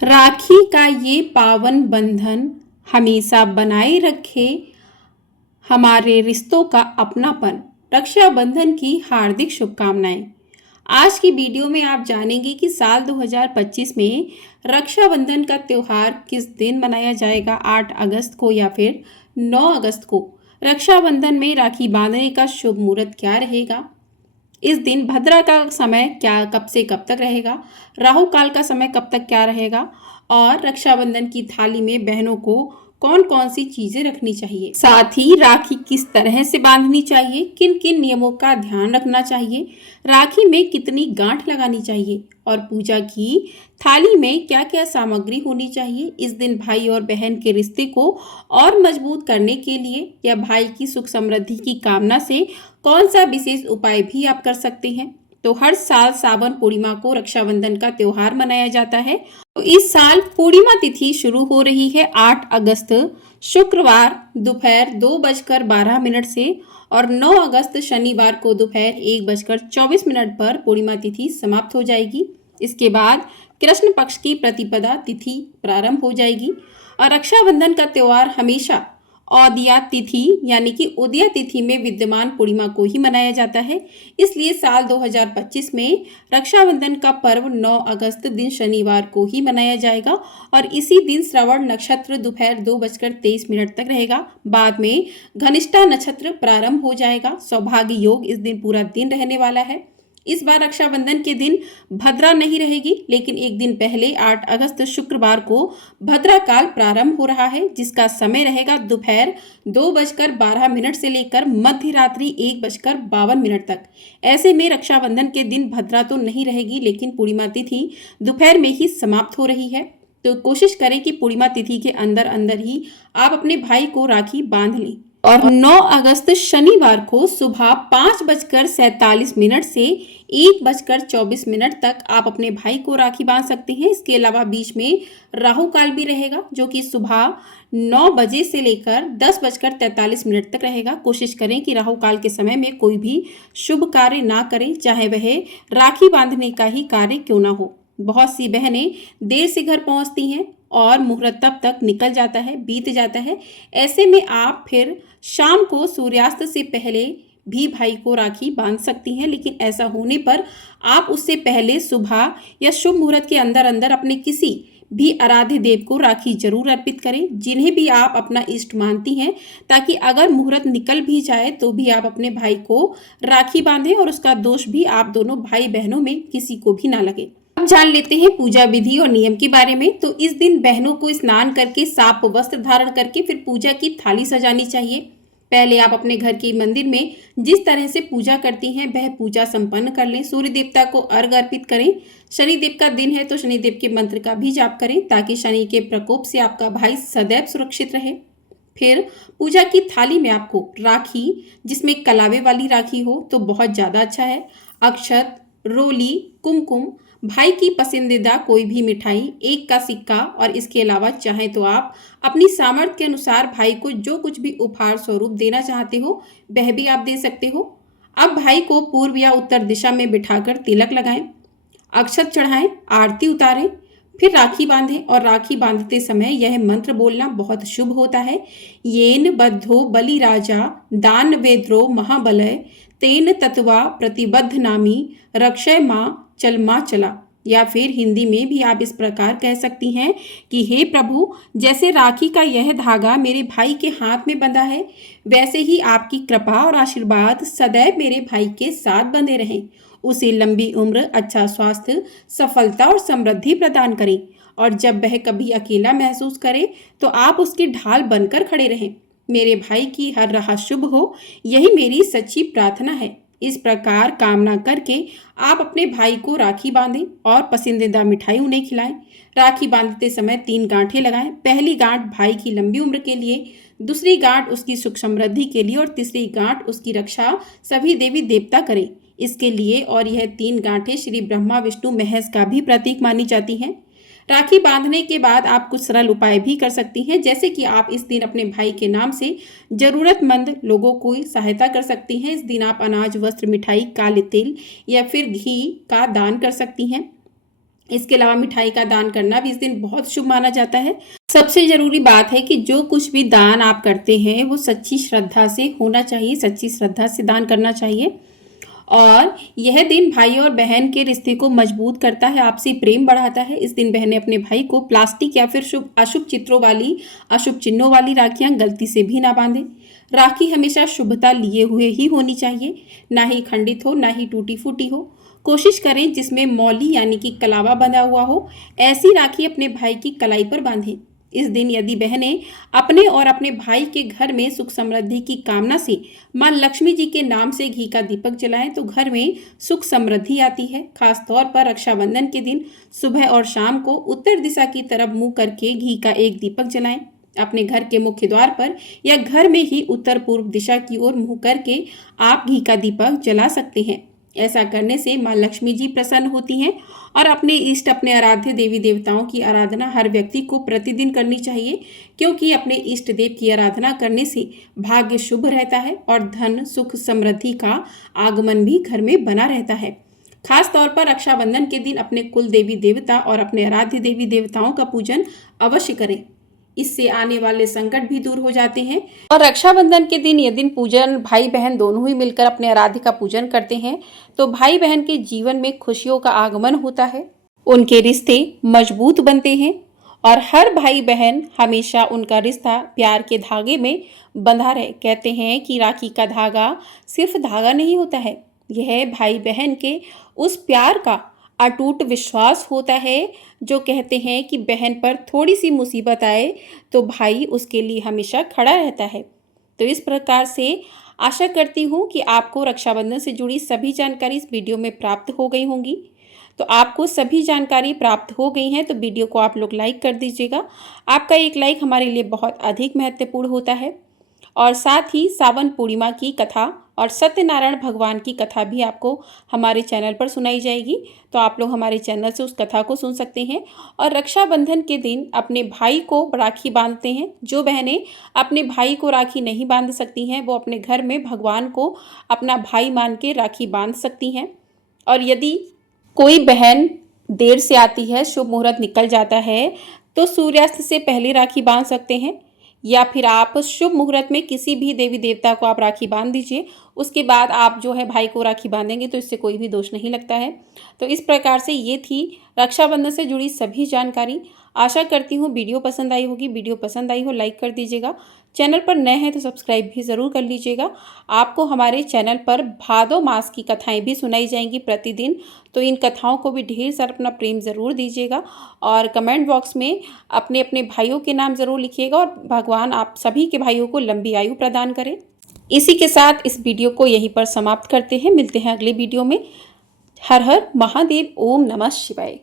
राखी का ये पावन बंधन हमेशा बनाए रखे हमारे रिश्तों का अपनापन। रक्षाबंधन की हार्दिक शुभकामनाएं। आज की वीडियो में आप जानेंगे कि साल 2025 में रक्षाबंधन का त्यौहार किस दिन मनाया जाएगा, 8 अगस्त को या फिर 9 अगस्त को। रक्षाबंधन में राखी बांधने का शुभ मुहूर्त क्या रहेगा, इस दिन भद्रा का समय क्या कब से कब तक रहेगा, राहु काल का समय कब तक क्या रहेगा, और रक्षाबंधन की थाली में बहनों को कौन कौन सी चीजें रखनी चाहिए, साथ ही राखी किस तरह से बांधनी चाहिए, किन किन नियमों का ध्यान रखना चाहिए, राखी में कितनी गांठ लगानी चाहिए और पूजा की थाली में क्या क्या सामग्री होनी चाहिए। इस दिन भाई और बहन के रिश्ते को और मजबूत करने के लिए या भाई की सुख समृद्धि की कामना से कौन सा विशेष उपाय भी आप कर सकते हैं। तो हर साल सावन पूर्णिमा को रक्षाबंधन का त्योहार मनाया जाता है। तो इस साल पूर्णिमा तिथि शुरू हो रही है 8 अगस्त शुक्रवार दोपहर 2:12 से और 9 अगस्त शनिवार को दोपहर 1:24 पर पूर्णिमा तिथि समाप्त हो जाएगी। इसके बाद कृष्ण पक्ष की प्रतिपदा तिथि प्रारंभ हो जाएगी और रक्षाबंधन का त्योहार हमेशा औदिया तिथि यानी कि उदया तिथि में विद्यमान पूर्णिमा को ही मनाया जाता है। इसलिए साल 2025 में रक्षाबंधन का पर्व 9 अगस्त दिन शनिवार को ही मनाया जाएगा और इसी दिन श्रवण नक्षत्र दोपहर 2:23 तक रहेगा। बाद में घनिष्ठा नक्षत्र प्रारंभ हो जाएगा। सौभाग्य योग इस दिन पूरा दिन रहने वाला है। इस बार रक्षाबंधन के दिन भद्रा नहीं रहेगी, लेकिन एक दिन पहले 8 अगस्त शुक्रवार को भद्रा काल प्रारंभ हो रहा है, जिसका समय रहेगा दोपहर 2:12 से लेकर मध्य रात्रि 1:52 तक। ऐसे में रक्षाबंधन के दिन भद्रा तो नहीं रहेगी, लेकिन पूर्णिमा तिथि दोपहर में ही समाप्त हो रही है। तो कोशिश करें कि पूर्णिमा तिथि के अंदर अंदर ही आप अपने भाई को राखी बांध लें। और 9 अगस्त शनिवार को सुबह 5:47 से 1:24 तक आप अपने भाई को राखी बांध सकते हैं। इसके अलावा बीच में राहु काल भी रहेगा, जो कि सुबह 9 बजे से लेकर 10:43 तक रहेगा। कोशिश करें कि राहु काल के समय में कोई भी शुभ कार्य ना करें, चाहे वह राखी बांधने का ही कार्य क्यों ना हो। बहुत सी बहनें देर से घर पहुंचती हैं और मुहूर्त तब तक निकल जाता है, बीत जाता है। ऐसे में आप फिर शाम को सूर्यास्त से पहले भी भाई को राखी बांध सकती हैं, लेकिन ऐसा होने पर आप उससे पहले सुबह या शुभ मुहूर्त के अंदर अंदर अपने किसी भी आराध्य देव को राखी जरूर अर्पित करें, जिन्हें भी आप अपना इष्ट मानती हैं, ताकि अगर मुहूर्त निकल भी जाए तो भी आप अपने भाई को राखी बांधें और उसका दोष भी आप दोनों भाई बहनों में किसी को भी ना लगे। अब जान लेते हैं पूजा विधि और नियम के बारे में। तो इस दिन बहनों को स्नान करके साफ वस्त्र धारण करके फिर पूजा की थाली सजानी चाहिए। पहले आप अपने घर के मंदिर में जिस तरह से पूजा करती हैं वह पूजा संपन्न कर लें। सूर्य देवता को अर्घ्य अर्पित करें। शनिदेव का दिन है तो शनिदेव के मंत्र का भी जाप करें, ताकि शनि के प्रकोप से आपका भाई सदैव सुरक्षित रहे। फिर पूजा की थाली में आपको राखी, जिसमें कलावे वाली राखी हो तो बहुत ज़्यादा अच्छा है, अक्षत, रोली, कुमकुम, भाई की पसंदीदा कोई भी मिठाई, एक का सिक्का और इसके अलावा चाहे तो आप अपनी सामर्थ्य के अनुसार भाई को जो कुछ भी उपहार स्वरूप देना चाहते हो वह भी आप दे सकते हो। अब भाई को पूर्व या उत्तर दिशा में बिठाकर तिलक लगाएं, अक्षत चढ़ाएं, आरती उतारें, फिर राखी बांधें और राखी बांधते समय यह मंत्र बोलना बहुत शुभ होता है। येन बद्धो बलि राजा दान वेद्रो महाबलय तेन तत्वा प्रतिबद्ध नामी रक्षय माँ चल माँ चला। या फिर हिंदी में भी आप इस प्रकार कह सकती हैं कि हे प्रभु, जैसे राखी का यह धागा मेरे भाई के हाथ में बंधा है, वैसे ही आपकी कृपा और आशीर्वाद सदैव मेरे भाई के साथ बंधे रहें। उसे लंबी उम्र, अच्छा स्वास्थ्य, सफलता और समृद्धि प्रदान करें और जब वह कभी अकेला महसूस करे तो आप उसकी ढाल बनकर खड़े रहें। मेरे भाई की हर राह शुभ हो, यही मेरी सच्ची प्रार्थना है। इस प्रकार कामना करके आप अपने भाई को राखी बांधें और पसंदीदा मिठाई उन्हें खिलाएं। राखी बांधते समय 3 गांठें लगाएं। पहली गांठ भाई की लंबी उम्र के लिए, दूसरी गांठ उसकी सुख समृद्धि के लिए और तीसरी गांठ उसकी रक्षा सभी देवी देवता करें इसके लिए। और यह 3 गांठें श्री ब्रह्मा विष्णु महेश का भी प्रतीक मानी जाती हैं। राखी बांधने के बाद आप कुछ सरल उपाय भी कर सकती हैं, जैसे कि आप इस दिन अपने भाई के नाम से जरूरतमंद लोगों को सहायता कर सकती हैं। इस दिन आप अनाज, वस्त्र, मिठाई, काले तिल या फिर घी का दान कर सकती हैं। इसके अलावा मिठाई का दान करना भी इस दिन बहुत शुभ माना जाता है। सबसे ज़रूरी बात है कि जो कुछ भी दान आप करते हैं वो सच्ची श्रद्धा से होना चाहिए, सच्ची श्रद्धा से दान करना चाहिए। और यह दिन भाई और बहन के रिश्ते को मजबूत करता है, आपसी प्रेम बढ़ाता है। इस दिन बहनें अपने भाई को प्लास्टिक या फिर अशुभ चिन्हों वाली राखियां गलती से भी ना बांधें। राखी हमेशा शुभता लिए हुए ही होनी चाहिए, ना ही खंडित हो, ना ही टूटी फूटी हो। कोशिश करें जिसमें मौली यानी कि कलावा बंधा हुआ हो, ऐसी राखी अपने भाई की कलाई पर बांधें। इस दिन यदि बहनें अपने और अपने भाई के घर में सुख समृद्धि की कामना से मां लक्ष्मी जी के नाम से घी का दीपक जलाएं तो घर में सुख समृद्धि आती है। खास तौर पर रक्षाबंधन के दिन सुबह और शाम को उत्तर दिशा की तरफ मुंह करके घी का एक दीपक जलाएं। अपने घर के मुख्य द्वार पर या घर में ही उत्तर पूर्व दिशा की ओर मुंह करके आप घी का दीपक जला सकते हैं। ऐसा करने से मां लक्ष्मी जी प्रसन्न होती हैं और अपने आराध्य देवी देवताओं की आराधना हर व्यक्ति को प्रतिदिन करनी चाहिए, क्योंकि अपने इष्ट देव की आराधना करने से भाग्य शुभ रहता है और धन सुख समृद्धि का आगमन भी घर में बना रहता है। खास तौर पर रक्षाबंधन के दिन अपने कुल देवी देवता और अपने आराध्य देवी देवताओं का पूजन अवश्य करें, इससे आने वाले संकट भी दूर हो जाते हैं। और रक्षाबंधन के दिन यह दिन पूजन भाई बहन दोनों ही मिलकर अपने आराध्य का पूजन करते हैं तो भाई बहन के जीवन में खुशियों का आगमन होता है, उनके रिश्ते मजबूत बनते हैं और हर भाई बहन हमेशा उनका रिश्ता प्यार के धागे में बंधा रहे। कहते हैं कि राखी का धागा सिर्फ धागा नहीं होता है, यह भाई बहन के उस प्यार का अटूट विश्वास होता है जो कहते हैं कि बहन पर थोड़ी सी मुसीबत आए तो भाई उसके लिए हमेशा खड़ा रहता है। तो इस प्रकार से आशा करती हूँ कि आपको रक्षाबंधन से जुड़ी सभी जानकारी इस वीडियो में प्राप्त हो गई होंगी। तो आपको सभी जानकारी प्राप्त हो गई हैं तो वीडियो को आप लोग लाइक कर दीजिएगा। आपका एक लाइक हमारे लिए बहुत अधिक महत्वपूर्ण होता है। और साथ ही सावन पूर्णिमा की कथा और सत्यनारायण भगवान की कथा भी आपको हमारे चैनल पर सुनाई जाएगी, तो आप लोग हमारे चैनल से उस कथा को सुन सकते हैं। और रक्षाबंधन के दिन अपने भाई को राखी बांधते हैं। जो बहनें अपने भाई को राखी नहीं बांध सकती हैं वो अपने घर में भगवान को अपना भाई मान के राखी बांध सकती हैं। और यदि कोई बहन देर से आती है, शुभ मुहूर्त निकल जाता है, तो सूर्यास्त से पहले राखी बांध सकते हैं, या फिर आप शुभ मुहूर्त में किसी भी देवी देवता को आप राखी बांध दीजिए। उसके बाद आप जो है भाई को राखी बांधेंगे तो इससे कोई भी दोष नहीं लगता है। तो इस प्रकार से ये थी रक्षाबंधन से जुड़ी सभी जानकारी। आशा करती हूँ वीडियो पसंद आई होगी। वीडियो पसंद आई हो लाइक कर दीजिएगा। चैनल पर नए हैं तो सब्सक्राइब भी ज़रूर कर लीजिएगा। आपको हमारे चैनल पर भादो मास की कथाएं भी सुनाई जाएंगी प्रतिदिन, तो इन कथाओं को भी ढेर सारा अपना प्रेम ज़रूर दीजिएगा और कमेंट बॉक्स में अपने अपने भाइयों के नाम ज़रूर लिखिएगा और भगवान आप सभी के भाइयों को लंबी आयु प्रदान करें। इसी के साथ इस वीडियो को यहीं पर समाप्त करते हैं। मिलते हैं अगले वीडियो में। हर हर महादेव। ओम नमः शिवाय।